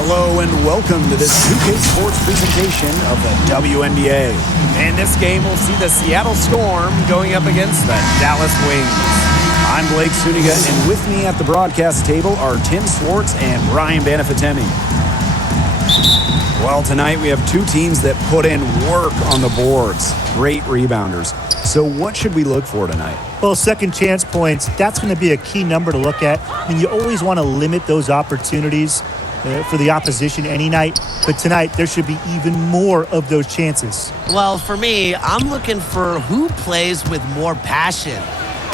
Hello and welcome to this 2K Sports presentation of the WNBA. And this game will see the Seattle Storm going up against the Dallas Wings. I'm Blake Suniga, and with me at the broadcast table are Tim Swartz and Brian Banafitemi. Well, tonight we have two teams that put in work on the boards. Great rebounders. So what should we look for tonight? Well, second chance points, that's going to be a key number to look at. I mean, you always want to limit those opportunities for the opposition any night. But tonight, there should be even more of those chances. Well, for me, I'm looking for who plays with more passion.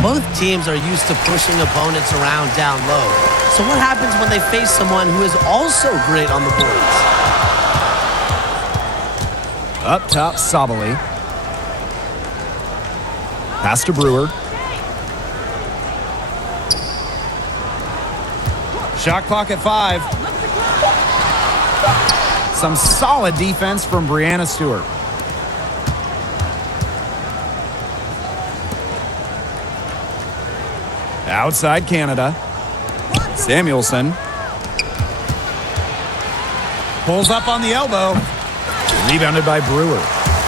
Both teams are used to pushing opponents around down low. So what happens when they face someone who is also great on the boards? Up top, Sabali. Pass to Brewer. Shot clock at 5. Some solid defense from Brianna Stewart. Outside Canada. Samuelson. Pulls up on the elbow. Rebounded by Brewer.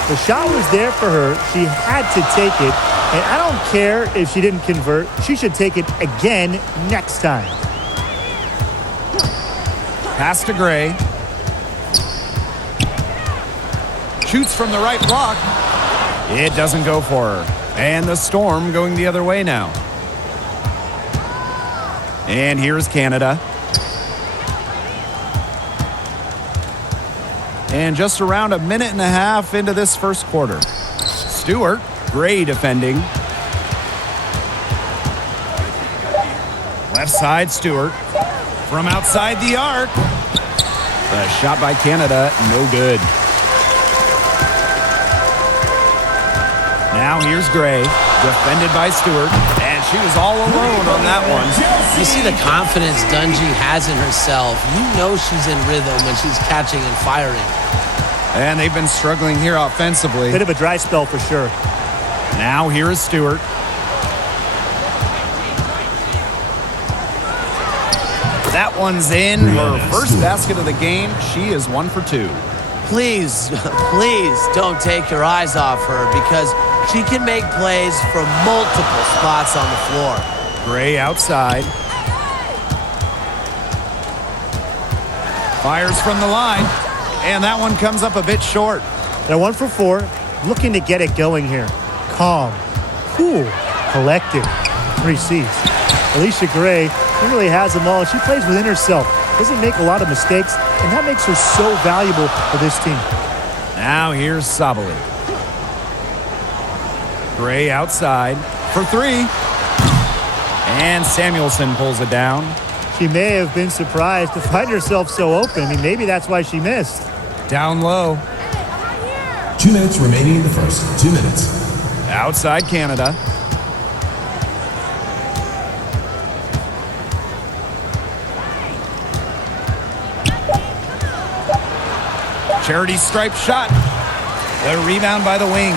The shot was there for her. She had to take it. And I don't care if she didn't convert. She should take it again next time. Pass to Gray. Shoots from the right block. It doesn't go for her. And the Storm going the other way now. And here's Canada. And just around a minute and a half into this first quarter. Stewart, Gray defending. Left side, Stewart. From outside the arc. The shot by Canada, no good. Now here's Gray, defended by Stewart, and she was all alone on that one. You see the confidence Dungy has in herself. You know she's in rhythm when she's catching and firing. And they've been struggling here offensively. Bit of a dry spell for sure. Now here is Stewart. That one's in. Her first basket of the game. She is 1 for 2. Please, please don't take your eyes off her because she can make plays from multiple spots on the floor. Gray outside. Fires from the line. And that one comes up a bit short. They're 1 for 4. Looking to get it going here. Calm, cool, collected. 3 C's. Alicia Gray really has them all. She plays within herself. Doesn't make a lot of mistakes. And that makes her so valuable for this team. Now here's Sabali. Gray outside for 3. And Samuelson pulls it down. She may have been surprised to find herself so open. I mean, maybe that's why she missed. Down low. 2 minutes remaining in the first. 2 minutes. Outside Canada. Charity stripe shot. The rebound by the Wings.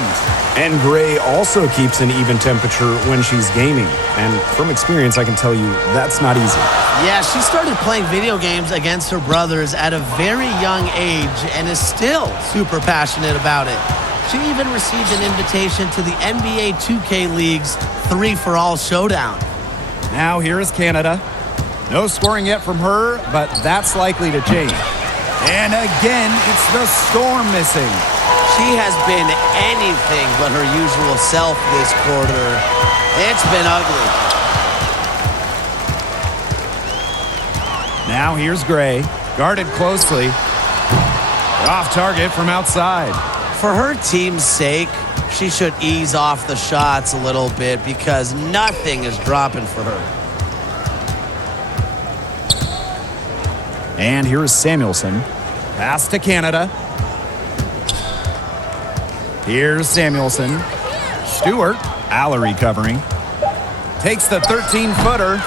And Gray also keeps an even temperature when she's gaming. And from experience, I can tell you that's not easy. Yeah, she started playing video games against her brothers at a very young age and is still super passionate about it. She even received an invitation to the NBA 2K League's 3-for-all showdown. Now here is Canada. No scoring yet from her, but that's likely to change. And again, it's the Storm missing. She has been anything but her usual self this quarter. It's been ugly. Now here's Gray, guarded closely. Off target from outside. For her team's sake, she should ease off the shots a little bit because nothing is dropping for her. And here's Samuelson. Pass to Canada. Here's Samuelson. Stewart. Allery covering. Takes the 13-footer.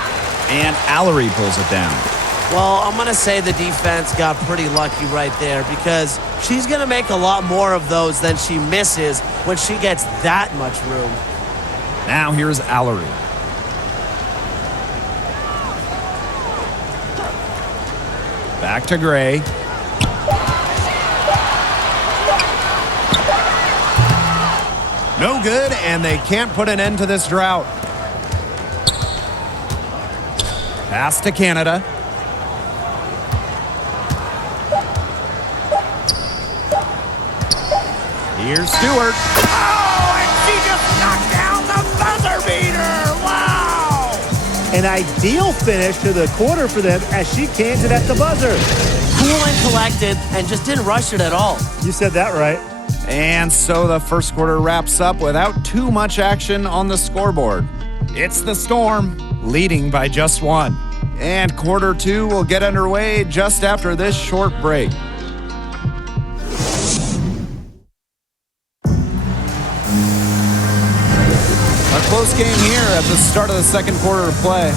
And Allery pulls it down. Well, I'm going to say the defense got pretty lucky right there because she's going to make a lot more of those than she misses when she gets that much room. Now here's Allery. Back to Gray. No good, and they can't put an end to this drought. Pass to Canada. Here's Stewart. Oh, and she just knocked down the buzzer beater. Wow! An ideal finish to the quarter for them as she cans it at the buzzer. Cool and collected and just didn't rush it at all. You said that right. And so the first quarter wraps up without too much action on the scoreboard. It's the Storm, leading by just one. And quarter two will get underway just after this short break. A close game here at the start of the second quarter of play.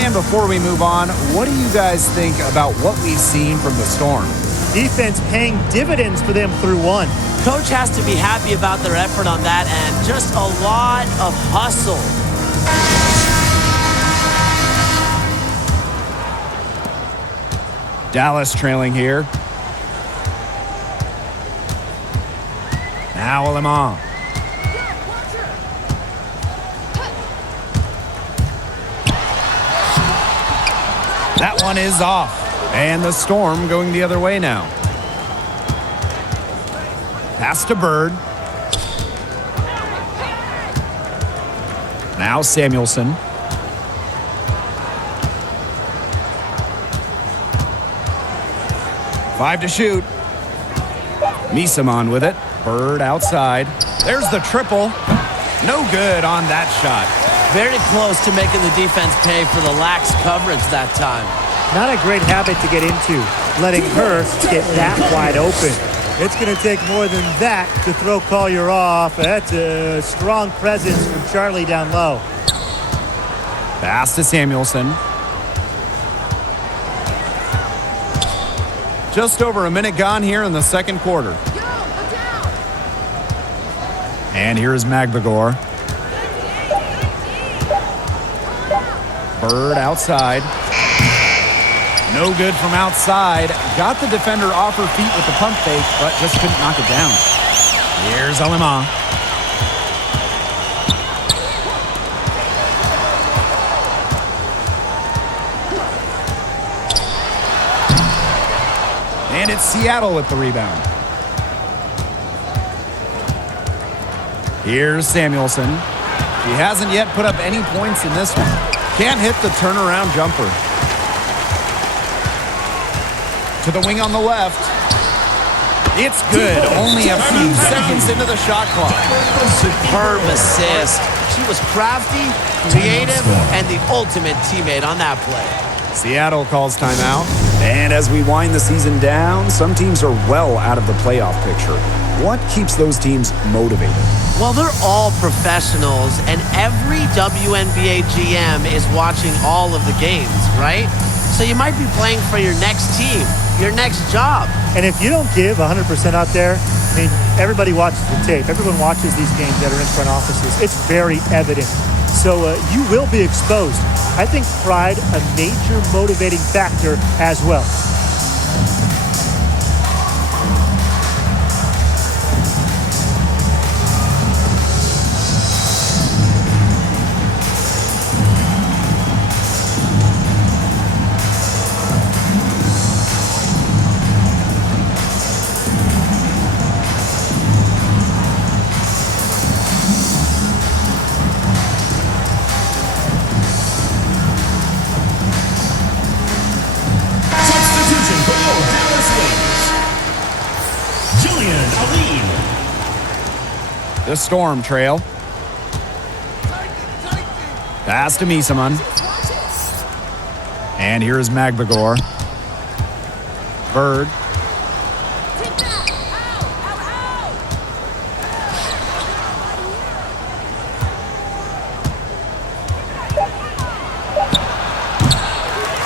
And before we move on, what do you guys think about what we've seen from the Storm? Defense paying dividends for them through one. Coach has to be happy about their effort on that end. Just a lot of hustle. Dallas trailing here. Now Alemán. That one is off. And the Storm going the other way now. Pass to Bird. Now Samuelson. Five to shoot. Misaman with it. Bird outside. There's the triple. No good on that shot. Very close to making the defense pay for the lax coverage that time. Not a great habit to get into, letting her get that wide open. It's going to take more than that to throw Collier off. That's a strong presence from Charlie down low. Pass to Samuelson. Just over a minute gone here in the second quarter. And here's Magbagor. Bird outside. No good from outside. Got the defender off her feet with the pump fake, but just couldn't knock it down. Here's Alemán. And it's Seattle with the rebound. Here's Samuelson. She hasn't yet put up any points in this one. Can't hit the turnaround jumper. To the wing on the left. It's good. Only a few seconds into the shot clock. Superb assist. She was crafty, creative, and the ultimate teammate on that play. Seattle calls timeout. And as we wind the season down, some teams are well out of the playoff picture. What keeps those teams motivated? Well, they're all professionals, and every WNBA GM is watching all of the games, right? So you might be playing for your next team, your next job. And if you don't give 100% out there, I mean, everybody watches the tape. Everyone watches these games that are in front offices. It's very evident. So you will be exposed. I think pride, a major motivating factor as well. The Storm trail. Pass to Misaman. And here's Magbagor. Bird.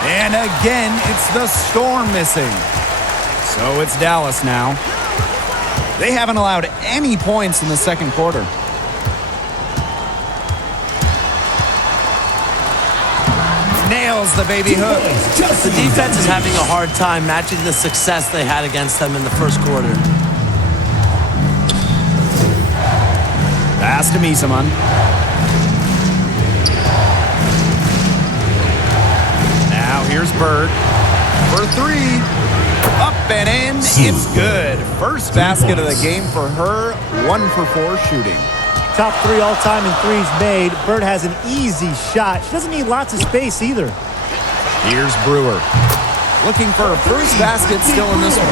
And again, it's the Storm missing. So it's Dallas now. They haven't allowed any points in the second quarter. nails the baby hook. The defense is having a hard time matching the success they had against them in the first quarter. Pass to Misaman. Now here's Bird for three. Up and in. It's good. First basket of the game for her. 1 for 4 shooting. Top 3 all-time in threes made. Bird has an easy shot. She doesn't need lots of space either. Here's Brewer. Looking for a first basket still in this one.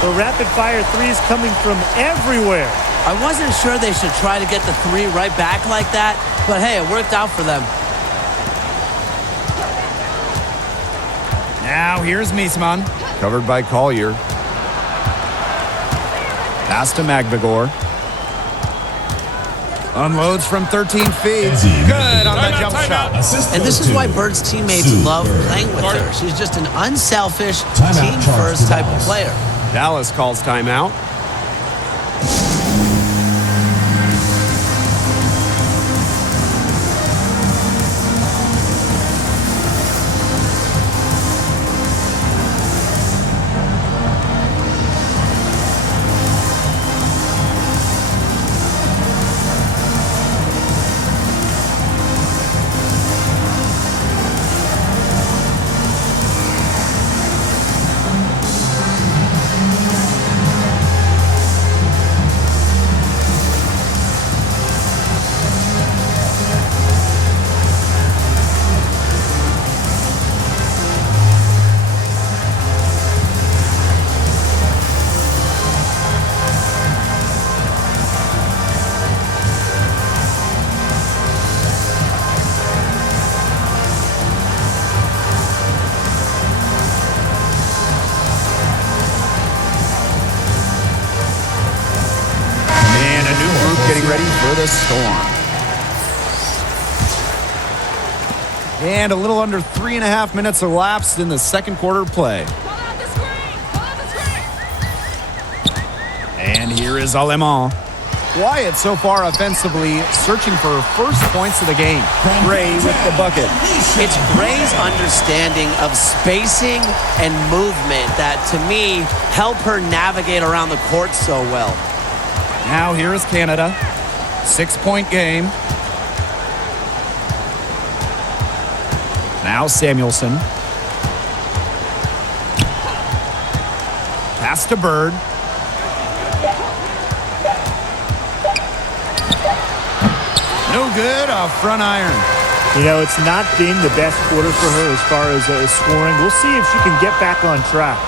The rapid-fire threes coming from everywhere. I wasn't sure they should try to get the three right back like that, but hey, it worked out for them. Now here's Misaman. Covered by Collier. Pass to Magbagor. Unloads from 13 feet. Good on the jump shot. And this is why Bird's teammates love playing with her. She's just an unselfish, team-first type of player. Dallas calls timeout. Getting ready for the Storm. And a little under 3.5 minutes elapsed in the second quarter play. And here is Alemán. Wyatt so far offensively searching for first points of the game. Gray with the bucket. It's Gray's understanding of spacing and movement that, to me, help her navigate around the court so well. Now here is Canada. 6-point game. Now Samuelson. Pass to Bird. No good, a front iron. You know, it's not been the best quarter for her as far as scoring. We'll see if she can get back on track.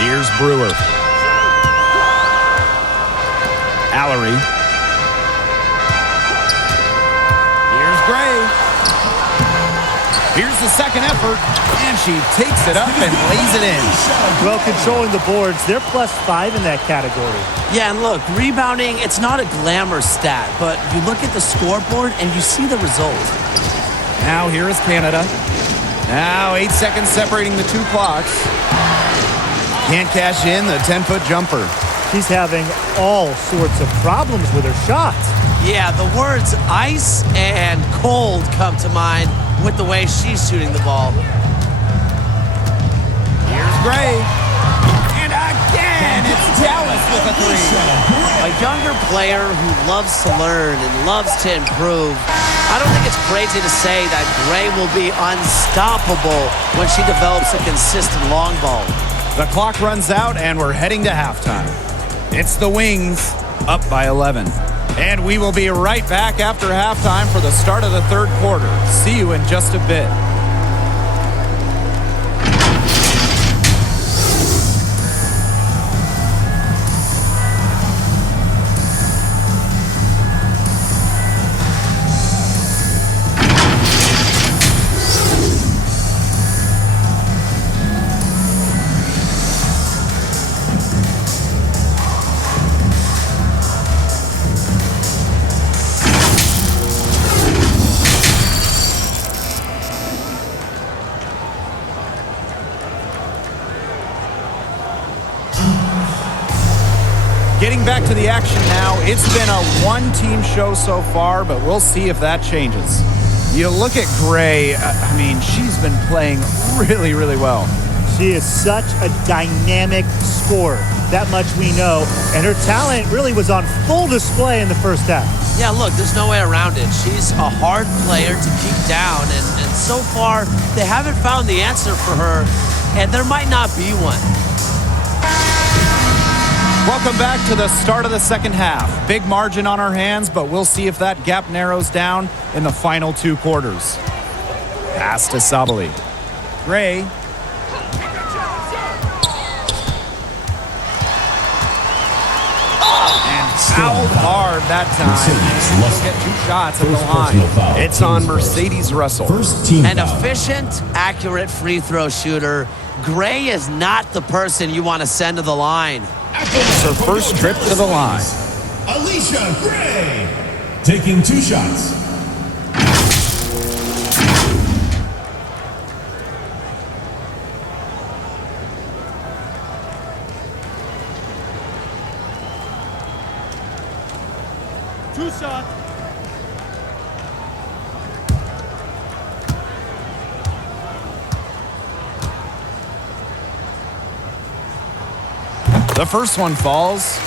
Here's Brewer. Allery. Here's Gray. Here's the second effort, and she takes it up and lays it in. Well, controlling the boards, they're +5 in that category. Yeah, and look, rebounding, it's not a glamour stat, but you look at the scoreboard and you see the result. Now here is Canada. Now 8 seconds separating the two clocks. Can't cash in the 10-foot jumper. She's having all sorts of problems with her shots. Yeah, the words ice and cold come to mind with the way she's shooting the ball. Here's Gray. And again, it's Dallas with a three. A younger player who loves to learn and loves to improve. I don't think it's crazy to say that Gray will be unstoppable when she develops a consistent long ball. The clock runs out, and we're heading to halftime. It's the Wings, up by 11. And we will be right back after halftime for the start of the third quarter. See you in just a bit. Getting back to the action now. It's been a one-team show so far, but we'll see if that changes. You look at Gray, I mean, she's been playing really, really well. She is such a dynamic scorer. That much we know. And her talent really was on full display in the first half. Yeah, look, there's no way around it. She's a hard player to keep down, and so far, they haven't found the answer for her, and there might not be one. Welcome back to the start of the second half. Big margin on our hands, but we'll see if that gap narrows down in the final 2 quarters. Pass to Sabali. Gray. And fouled hard that time. She'll get 2 shots at the line. It's on Mercedes Russell. First team An foul. efficient, accurate free throw shooter. Gray is not the person you want to send to the line. It's her first trip to the line. Alicia Gray taking 2 shots. Two shots. The first one falls.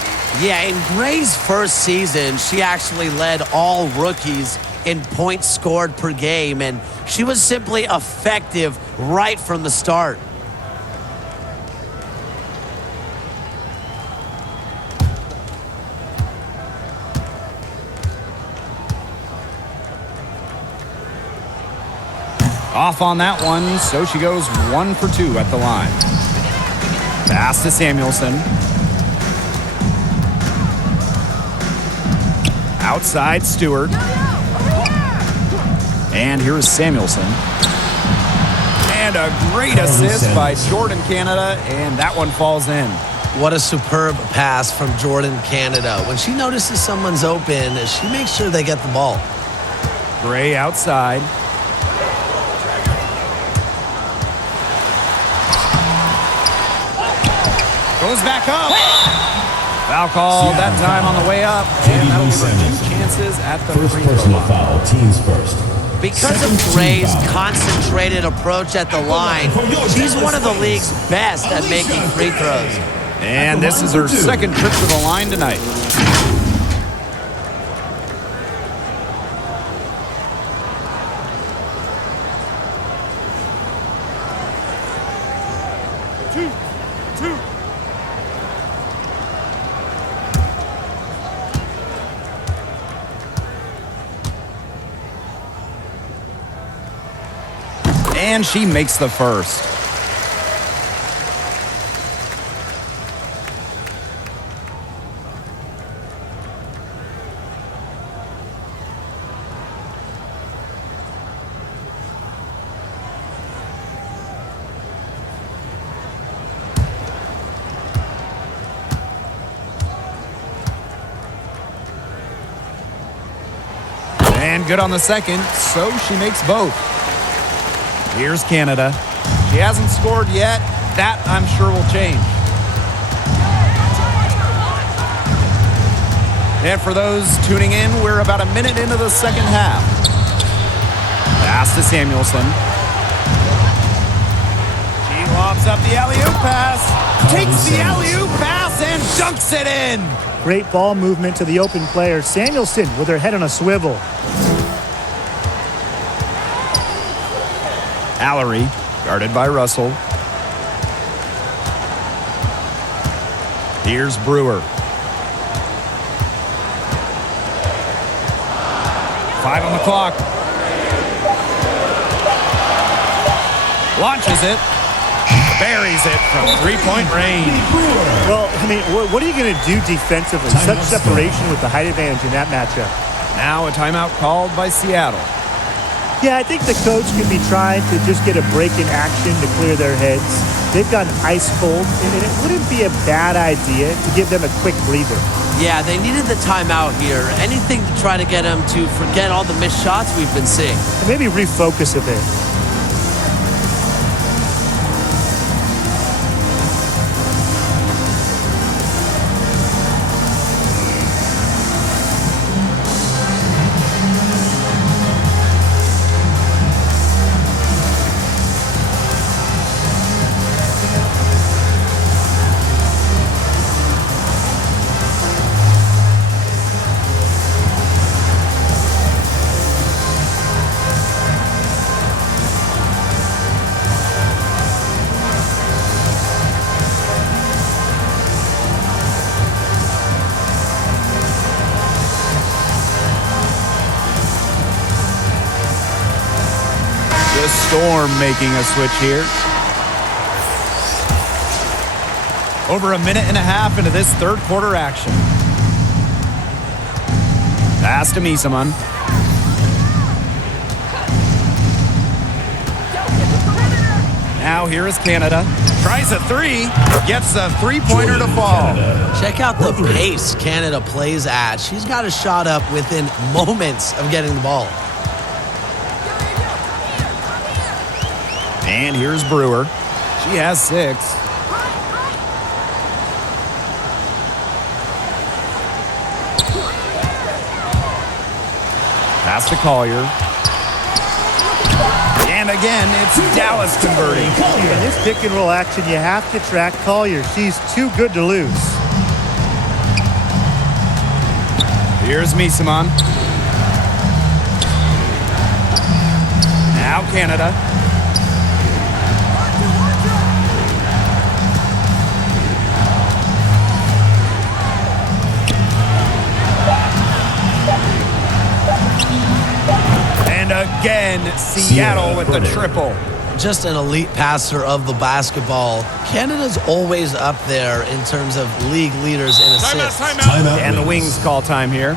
Yeah, in Gray's first season, she actually led all rookies in points scored per game, and she was simply effective right from the start. Off on that one, so she goes 1 for 2 at the line. Pass to Samuelson. Outside Stewart. And here's Samuelson. And a great assist by Jordan Canada, and that one falls in. What a superb pass from Jordan Canada. When she notices someone's open, she makes sure they get the ball. Gray outside. Goes back up. Foul call that time on the way up. And that'll give her 2 chances at the First free throw personal line. foul, teams first. Because of Gray's concentrated approach at the line, she's one of the league's best at making free throws. And this is her second trip to the line tonight. And she makes the first. And good on the second, so she makes both. Here's Canada. She hasn't scored yet. That, I'm sure, will change. And for those tuning in, we're about a minute into the second half. Pass to Samuelson. She lobs up the alley-oop pass. Takes the alley-oop pass and dunks it in. Great ball movement to the open player. Samuelson with her head on a swivel. Allery, guarded by Russell. Here's Brewer. 5 on the clock. Launches it. Buries it from 3-point range. Well, I mean, what are you going to do defensively? Such separation with the height advantage in that matchup. Now a timeout called by Seattle. Yeah, I think the coach could be trying to just get a break in action to clear their heads. They've gotten ice cold, and it wouldn't be a bad idea to give them a quick breather. Yeah, they needed the timeout here. Anything to try to get them to forget all the missed shots we've been seeing. And maybe refocus a bit. The Storm making a switch here. Over a minute and a half into this third quarter action. Pass to Misaman. Now here is Canada. Tries a three. Gets a three-pointer to fall. Check out the pace Canada plays at. She's got a shot up within moments of getting the ball. And here's Brewer. She has 6. Pass to Collier. And again, it's Dallas converting. In this pick and roll action, you have to track Collier. She's too good to lose. Here's Misaman. Now Canada. And again, Seattle with the triple. Just an elite passer of the basketball. Canada's always up there in terms of league leaders in assists. Timeout. And the Wings call time here.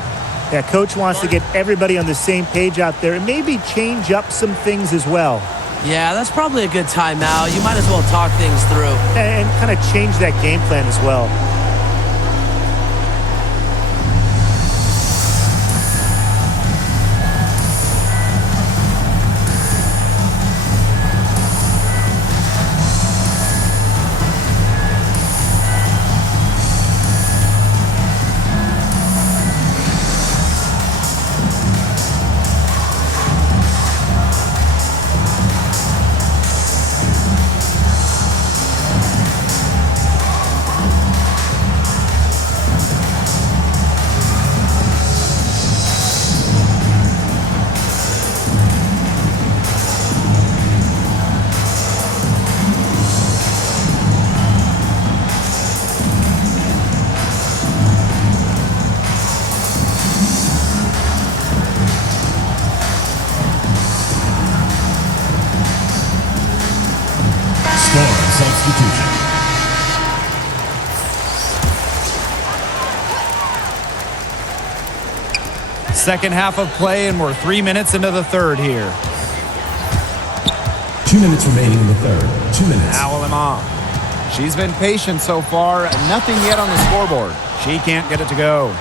Yeah, coach wants to get everybody on the same page out there and maybe change up some things as well. Yeah, that's probably a good timeout. You might as well talk things through. And kind of change that game plan as well. Substitution. Second half of play, and we're 3 minutes into the third here. 2 minutes remaining in the third. 2 minutes. Now Lemon. She's been patient so far. Nothing yet on the scoreboard. She can't get it to go.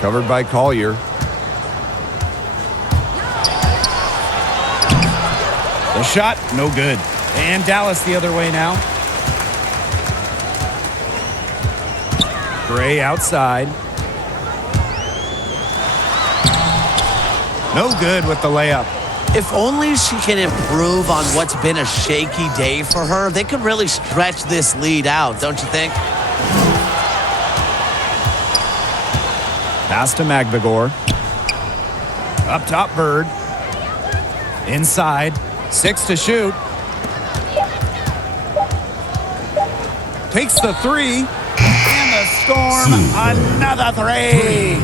Covered by Collier. The shot, no good. And Dallas the other way now. Gray outside. No good with the layup. If only she can improve on what's been a shaky day for her, they could really stretch this lead out, don't you think? Pass to Magvigor. Up top, Bird. Inside. 6 to shoot. Takes the three. And the Storm, another three.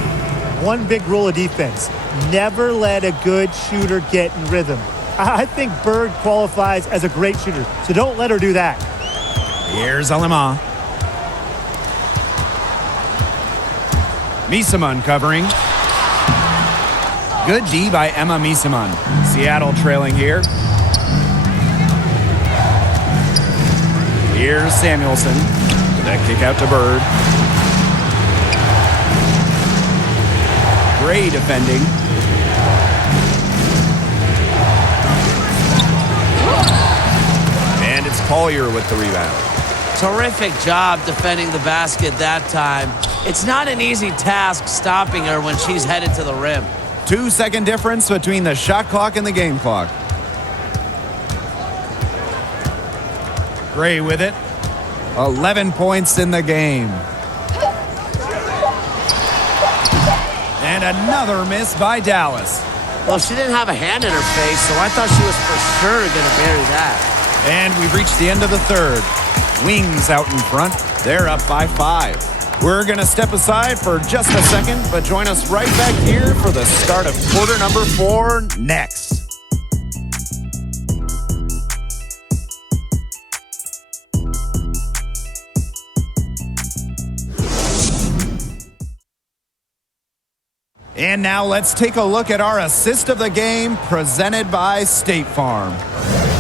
One big rule of defense. Never let a good shooter get in rhythm. I think Bird qualifies as a great shooter, so don't let her do that. Here's Alema. Misaman covering. Good D by Emma Misaman. Seattle trailing here. Here's Samuelson. That kick out to Bird. Gray defending. And it's Collier with the rebound. Terrific job defending the basket that time. It's not an easy task stopping her when she's headed to the rim. 2-second difference between the shot clock and the game clock. Gray with it. 11 points in the game. And another miss by Dallas. Well, she didn't have a hand in her face, so I thought she was for sure going to bury that. And we've reached the end of the third. Wings out in front. They're up by 5. We're going to step aside for just a second, but join us right back here for the start of quarter number 4 next. And now let's take a look at our assist of the game presented by State Farm.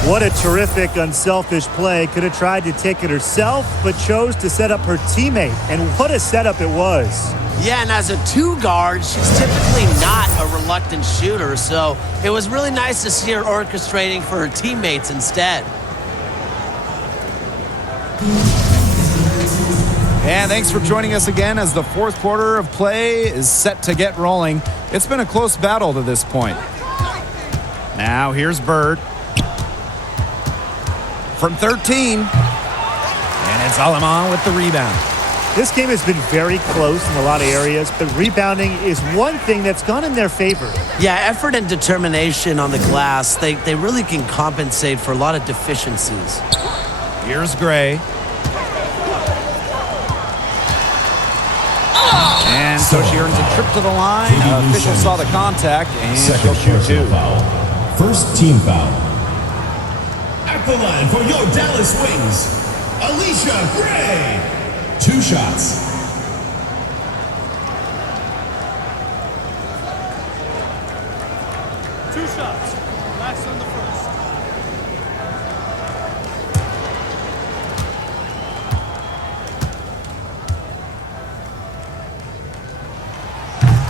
What a terrific, unselfish play. Could have tried to take it herself, but chose to set up her teammate. And what a setup it was. Yeah, and as a 2-guard, she's typically not a reluctant shooter, so it was really nice to see her orchestrating for her teammates instead. And thanks for joining us again as the fourth quarter of play is set to get rolling. It's been a close battle to this point. Now here's Bird. From 13. And it's Aleman with the rebound. This game has been very close in a lot of areas, but rebounding is one thing that's gone in their favor. Yeah, effort and determination on the glass, they really can compensate for a lot of deficiencies. Here's Gray. And so she earns a trip to the line. Official saw the contact, and she'll shoot 2. Foul. First team foul. At the line for your Dallas Wings, Alicia Gray. 2 shots. Last on the first.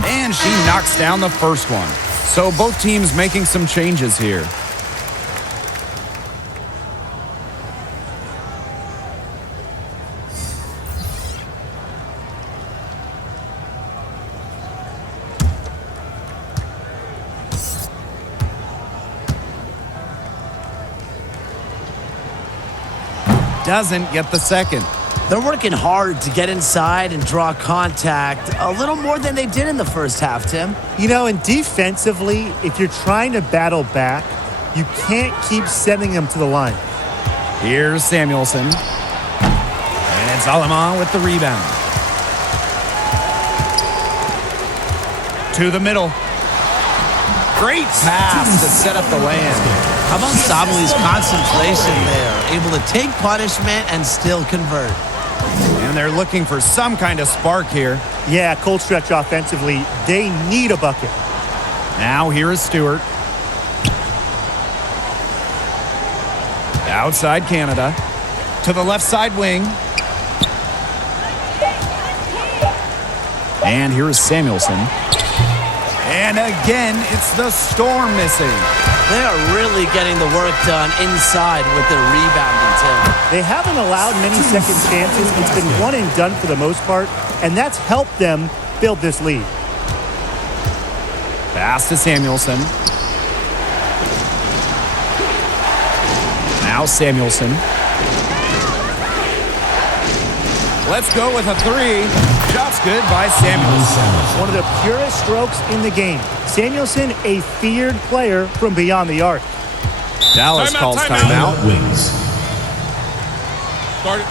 And she knocks down the first one. So both teams making some changes here. Doesn't get the second. They're working hard to get inside and draw contact a little more than they did in the first half, Tim. You know, and defensively, if you're trying to battle back, you can't keep sending them to the line. Here's Samuelson. And it's Aleman with the rebound. To the middle. Great pass to set up the land. How about Sabli's concentration there? Able to take punishment and still convert. And they're looking for some kind of spark here. Yeah, cold stretch offensively. They need a bucket. Now here is Stewart. Outside Canada. To the left side wing. And here is Samuelson. And again, it's the Storm missing. They are really getting the work done inside with their rebounding, Tim. They haven't allowed many second chances. It's been one and done for the most part, and that's helped them build this lead. Pass to Samuelson. Now Samuelson. Let's go with a 3. Shot's good by Samuelson. One of the purest strokes in the game. Samuelson, a feared player from beyond the arc. Dallas calls timeout. Wings. Start it.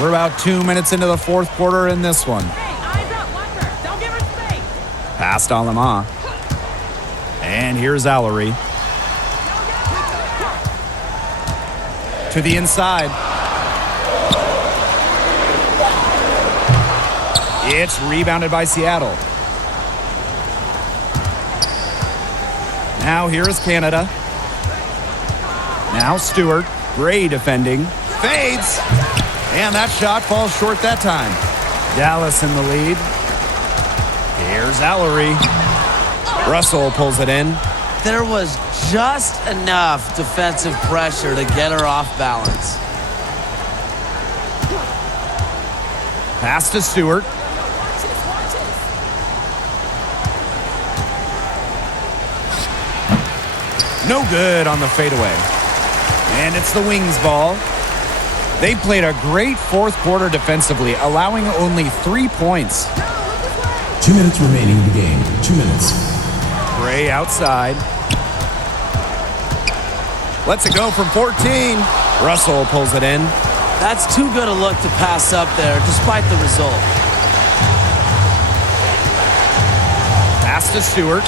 We're about 2 minutes into the fourth quarter in this one. Past Alama. And here's Allery. To the inside. It's rebounded by Seattle. Now here is Canada. Now Stewart. Gray defending. Fades. And that shot falls short that time. Dallas in the lead. Here's Allery. Russell pulls it in. There was just enough defensive pressure to get her off balance. Pass to Stewart. No good on the fadeaway. And it's the Wings ball. They played a great fourth quarter defensively, allowing only 3 points. 2 minutes remaining in the game. 2 minutes. Gray outside. Lets it go from 14. Russell pulls it in. That's too good a look to pass up there, despite the result. Pass to Stewart.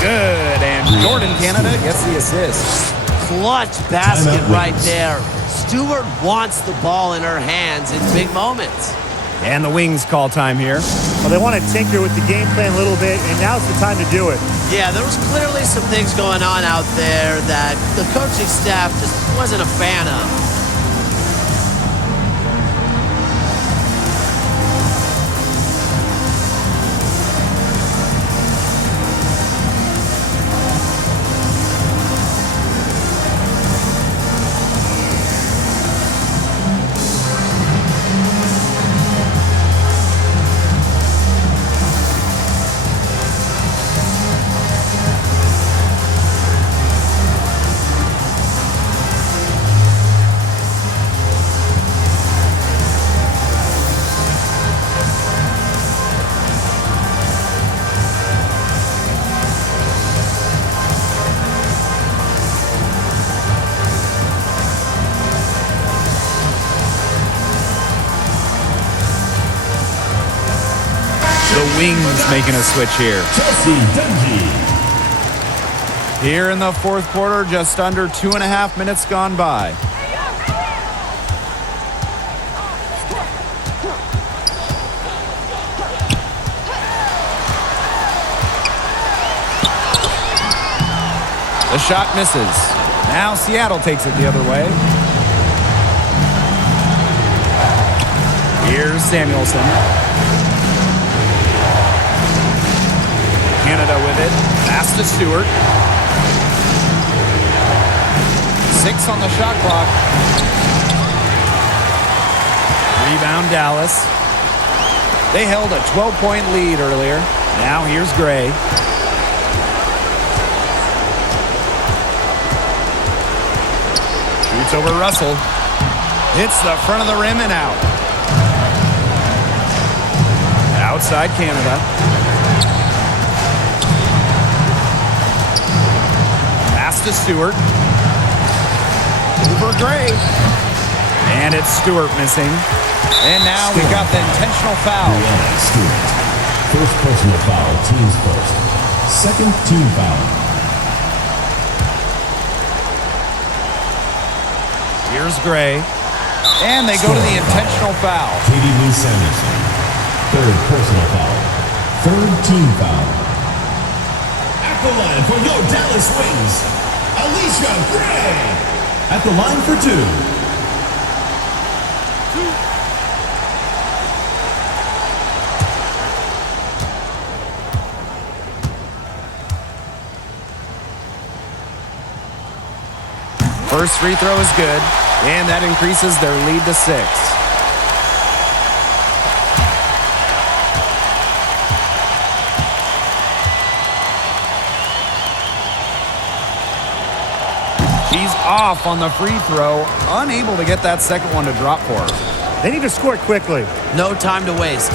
Good, and Jordan Canada gets the assist. Clutch basket right there. Stewart wants the ball in her hands in big moments. And the Wings call time here. Well, they want to tinker with the game plan a little bit, and now's the time to do it. Yeah, there was clearly some things going on out there that the coaching staff just wasn't a fan of. The Wings making a switch here. Chelsea Dungy. Here in the fourth quarter, just under 2.5 minutes gone by. The shot misses. Now Seattle takes it the other way. Here's Samuelson. Canada with it. Pass to Stewart. 6 on the shot clock. Rebound Dallas. They held a 12-point lead earlier. Now here's Gray. Shoots over Russell. Hits the front of the rim and out. Outside Canada. Pass to Stewart. Over Gray. And it's Stewart missing. And now we've got the intentional foul. Brianna Stewart. First personal foul, team's first. Second team foul. Here's Gray. And they go to the intentional foul. Katie Lee Samuelson. Third personal foul. Third team foul. At the line for your Dallas Wings, Alicia Gray. At the line for 2. First free throw is good, and that increases their lead to 6. She's off on the free throw, unable to get that second one to drop for her. They need to score quickly. No time to waste.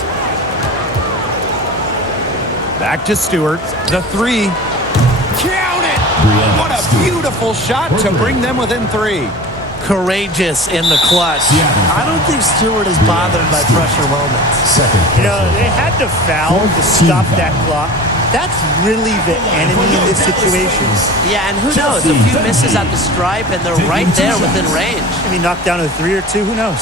Back to Stewart, the 3. Count it! Brianna What a Stewart. beautiful shot to bring them within 3. courageous in the clutch. I don't think Stewart is bothered by pressure moments. You know, they had to foul to stop that clock. That's really the enemy in this situation. Yeah, and who knows? A few misses at the stripe, and they're right there within range. Maybe knocked down a 3 or 2. Who knows?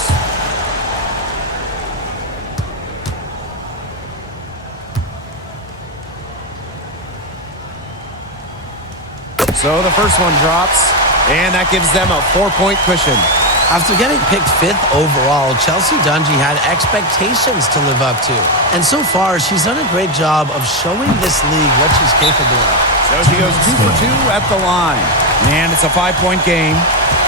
So the first one drops, and that gives them a 4-point cushion. After getting picked 5th overall, Chelsea Dungy had expectations to live up to. And so far, she's done a great job of showing this league what she's capable of. So she goes 2 for 2 at the line. And it's a 5-point game.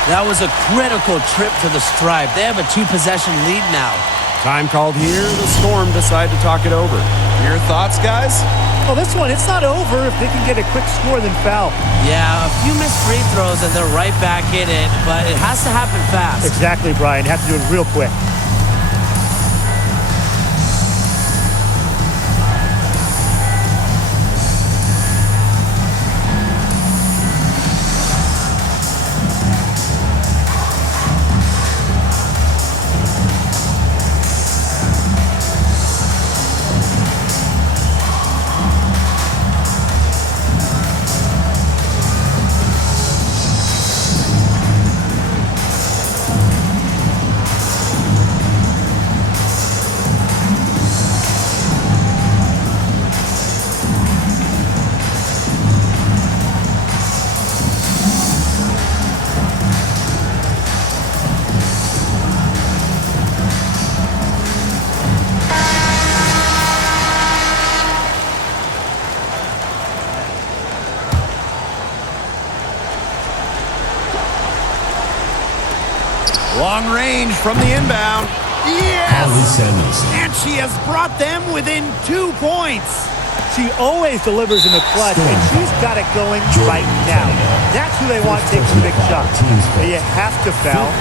That was a critical trip to the stripe. They have a 2-possession lead now. Time called here. The Storm decide to talk it over. Your thoughts, guys? Well, this one, it's not over if they can get a quick score then foul. Yeah, a few missed free throws and they're right back in it, but it has to happen fast. Exactly, Brian. Have to do it real quick. Long range from the inbound. Yes! And she has brought them within 2 points. She always delivers in the clutch, and she's got it going right now. That's who they want taking the big shot. But you have to foul,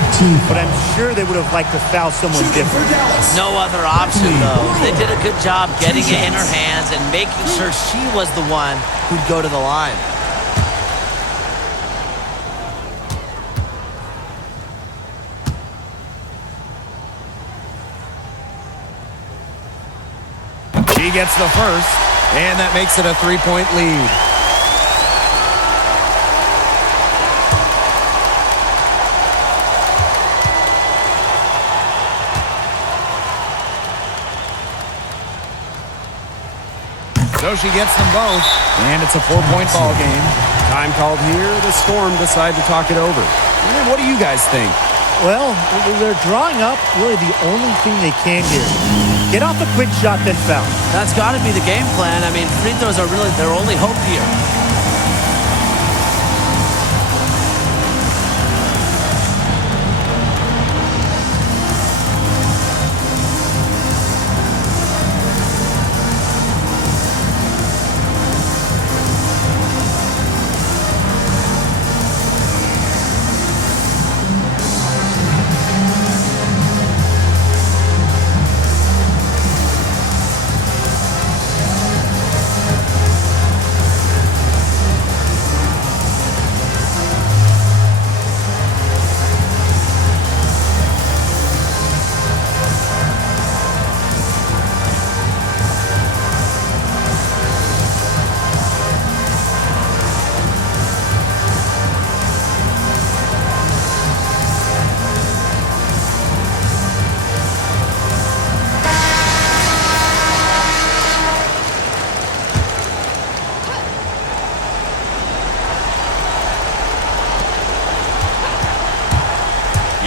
but I'm sure they would have liked to foul someone different. No other option, though. They did a good job getting it in her hands and making sure she was the one who'd go to the line. She gets the first, and that makes it a 3-point lead. So she gets them both, and it's a 4-point ball game. Time called here. The Storm decide to talk it over. And what do you guys think? Well, they're drawing up really the only thing they can here. Get off a quick shot, then foul. That's got to be the game plan. I mean, free throws are really their only hope here.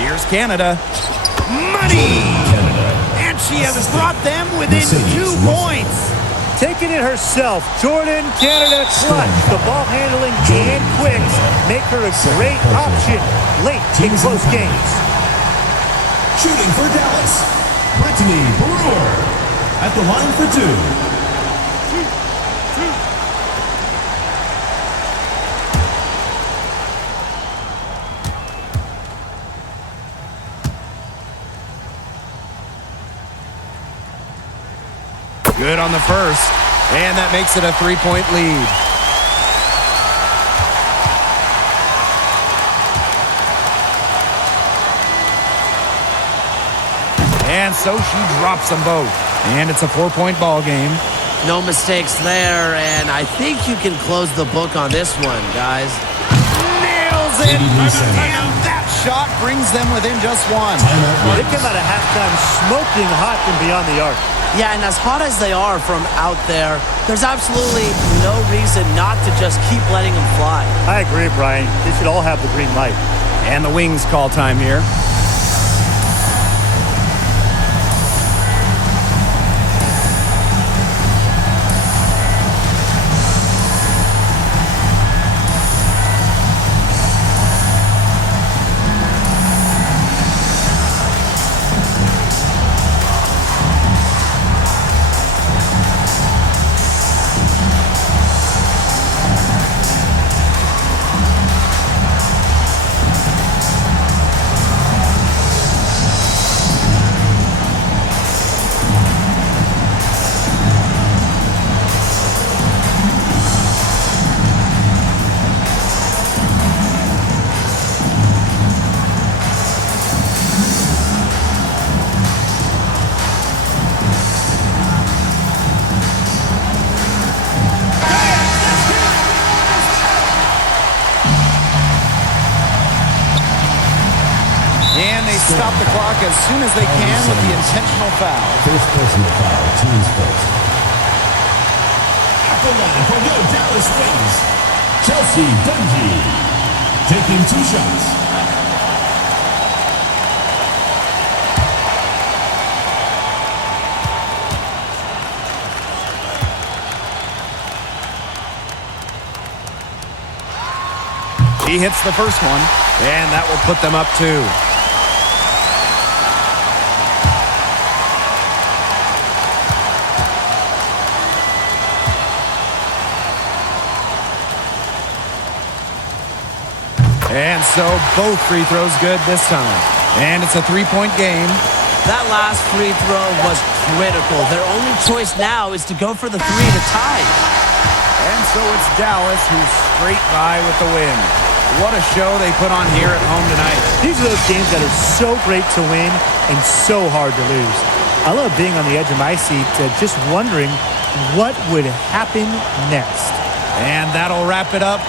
Here's Canada. Money! And she has brought them within 2 points. Taking it herself, Jordan Canada clutch. The ball handling and quicks make her a great option late in close games. Shooting for Dallas, Brittany Brewer. At the line for 2. Good on the first, and that makes it a 3-point lead. And so she drops them both. And it's a 4-point ball game. No mistakes there, and I think you can close the book on this one, guys. Nails it! And that shot brings them within just one. They came out of halftime smoking hot from beyond the arc. Yeah, and as hot as they are from out there, there's absolutely no reason not to just keep letting them fly. I agree, Brian. They should all have the green light. And the Wings call time here. And they stop the clock as soon as they can with the intentional foul. First personal foul, team's first. At the line for your Dallas Wings, Chelsea Dungy, taking 2 shots. He hits the first one, and that will put them up 2. And so both free throws good this time. And it's a 3-point game. That last free throw was critical. Their only choice now is to go for the 3 to tie. And so it's Dallas who's straight by with the win. What a show they put on here at home tonight. These are those games that are so great to win and so hard to lose. I love being on the edge of my seat, just wondering what would happen next. And that'll wrap it up